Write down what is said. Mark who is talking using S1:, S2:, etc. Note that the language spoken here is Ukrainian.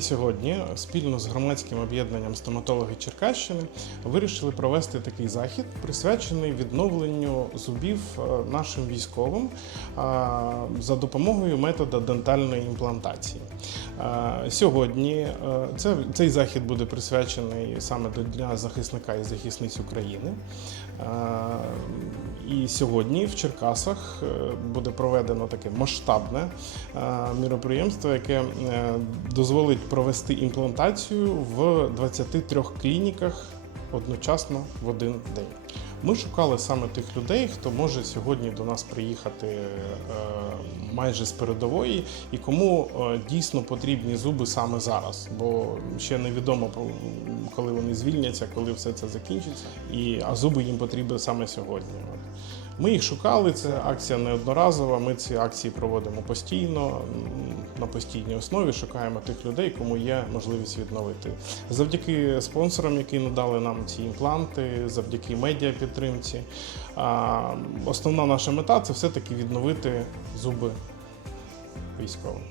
S1: сьогодні спільно з громадським об'єднанням стоматологи Черкащини вирішили провести такий захід, присвячений відновленню зубів е, нашим військовим за допомогою методу дентальної імплантації. Е, Сьогодні е, цей захід буде присвячений саме до Дня захисника і захисниць України. І сьогодні в Черкасах е, буде проведено таке масштабне е, міроприємство, яке е, дозволить провести імплантацію в 23 клініках одночасно в один день. Ми шукали саме тих людей, хто може сьогодні до нас приїхати е, майже з передової, і кому е, дійсно потрібні зуби саме зараз, бо ще невідомо коли вони звільняться, коли все це закінчиться. І а зуби їм потрібні саме сьогодні. Ми їх шукали. Це акція неодноразова. Ми ці акції проводимо постійно на постійній основі. Шукаємо тих людей, кому є можливість відновити. Завдяки спонсорам, які надали нам ці імпланти, завдяки медіапідтримці. А, Основна наша мета це все-таки відновити зуби військовим.